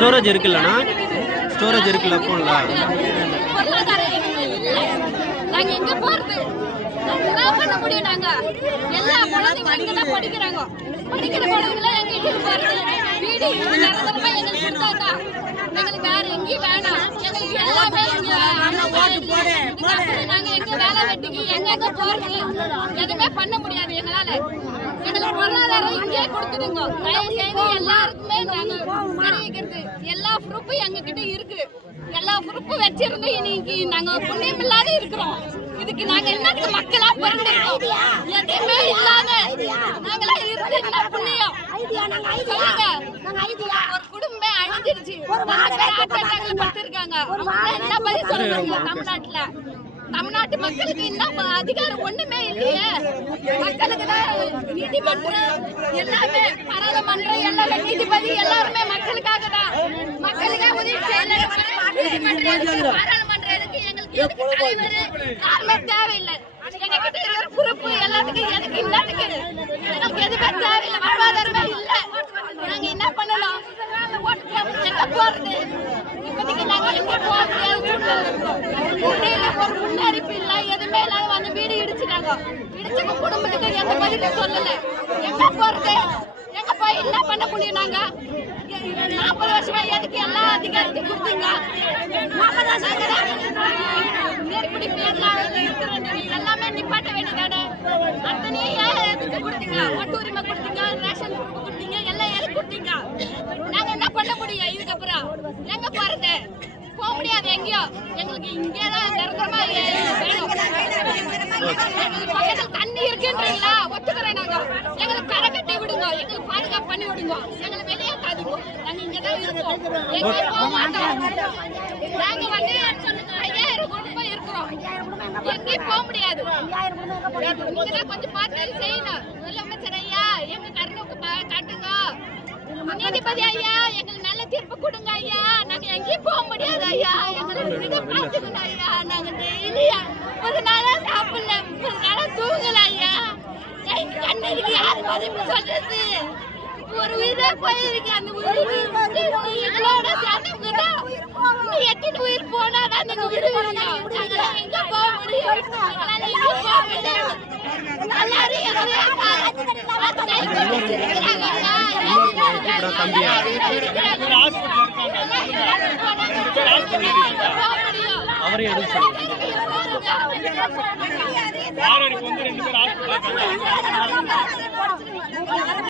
Storage இருக்குல்லண்ணா. Storage இருக்குல்ல ஃபோனில் பொருளாதார எதுவுமே இல்லை. நாங்க எங்க போறது? நாங்க என்ன பண்ண முடியும் எல்லா குழந்தைங்களும் இங்க தான் படிக்கிறாங்க. படிக்கிற குழந்தைங்கள எங்க வீடு எங்களுக்கு கொடுத்தாதான் எங்களுக்கு வேற எங்கேயும் வேணாம். எங்களுக்கு எல்லாமே எங்க வேலை வெட்டிக்கு எங்க எங்க போறது? எதுவுமே பண்ண முடியாது எங்களால. எங்களுக்கு பொருளாதாரம் இங்கே கொடுத்துடுங்க. தயவு செய்து எல்லாருக்குமே நாங்க தெரிவிக்கிறது எல்லா ப்ரூஃபும் எங்க கிட்ட இருக்கு. எல்லா ப்ரூஃபும் வச்சிருந்து இன்னைக்கு நாங்க புண்ணியம் இல்லாத இருக்கிறோம். இதுக்கு நாங்க என்னத்துக்கு மக்களா பிறந்திருக்கோம் எதுவுமே இல்லாத நாங்களா இருந்து என்ன புண்ணியம்? சொல்லுங்க. அட்டாக்ல படுத்திருக்காங்க அவங்க என்ன பதில் சொல்லுவாங்க தமிழ்நாட்டுல? தமிழ்நாட்டு மக்களுக்கு இன்னும் அதிகாரம்? ஒண்ணுமே இல்லையே. மக்களுக்கு தான் நீதிமன்றம் எல்லாமே பாராளுமன்றம் எல்லாமே நீதிபதி எல்லாருமே மக்களுக்காக தான். மக்களுக்காக உதவி? பாராளுமன்றம் எதுக்கு எங்களுக்கு எதுக்கு தலைவர்? யாருமே தேவையில்லை. எங்க கிட்ட இருக்கிற பொறுப்பு எல்லாத்துக்கும் எதுக்கு? இல்லாதுக்கு எங்களுக்கு எதுவுமே தேவையில்லை வாழ்வாதாரமே இல்ல நாங்க என்ன பண்ணலாம் எங்க போறது இப்போதைக்கு நாங்க எங்க போக முடியாத சூழ்நிலை இருக்கோம் முன்னேற ஒரு முன்னறிப்பு இல்ல இல்லாத வந்து வீடு இடிச்சிட்டாங்க. இடிச்சவங்க குடும்பத்துக்கு எந்த பதிலும் சொல்லல. எங்க போறது? எங்க போய் என்ன பண்ண முடியும் நாங்க? நாற்பது வருஷமா எதுக்கு எல்லா அதிகாரத்தையும் கொடுத்தீங்க? நாற்பது வருஷம் நெருப்படி பேர்லாம் எல்லாமே நிப்பாட்ட வேண்டியதானே? அத்தனையும் ஏன் எதுக்கு கொடுத்தீங்க? ஓட்டு உரிமை கொடுத்தீங்க ரேஷன் கொடுத்தீங்க எல்லாம் எதுக்கு கொடுத்தீங்க? நாங்க என்ன பண்ண முடியும் இதுக்கப்புறம் எங்க போறது? போக முடியாது எங்கேயோ. எங்களுக்கு இங்கே தான் நிரந்தரமா எங்களுக்கு தண்ணி இருக்குன்றீங்களா? ஒத்துக்கிறேன் நாங்க. எங்களுக்கு கரை கட்டி விடுங்க. எங்களுக்கு பாதுகாப்பு பண்ணி விடுங்க. எங்களை வெளியேற்றாதீங்க. நாங்க இங்க தான் இருக்கோம். எங்கேயும் போக மாட்டோம். நாங்க வந்து ஐயாயிரம் குடும்பம் இருக்கிறோம். எங்கேயும் போக முடியாது. நீங்க தான் கொஞ்சம் பார்த்து செய்யணும். முதலமைச்சர் ஐயா எங்க கருணுக்கு காட்டுங்க. நீதிபதி ஐயா எங்களுக்கு நல்ல தீர்ப்பு கொடுங்க ஐயா. எங்கேயும் போக முடியாது ஐயா. எங்களுக்கு இதை பார்த்துக்கணும் ஐயா. நாங்க டெய்லி ஒரு நாளா சாப்பிடல. ஒரு நாளா தூங்கல ஐயா. எங்க கண்ணுக்கு யாரு மதிப்பு சொல்றது? ஒரு உயிரே போயிருக்கு. அந்த உயிர் தான் இன்னும் எத்தனை உயிர் போனாதான் நீங்க விடுவீங்க நாங்க எங்க போக முடியும்? எங்க போக முடியும்? எல்லாரும் எங்களையே பார்த்து கை கொடுத்து எதுவும் சொல்லுங்க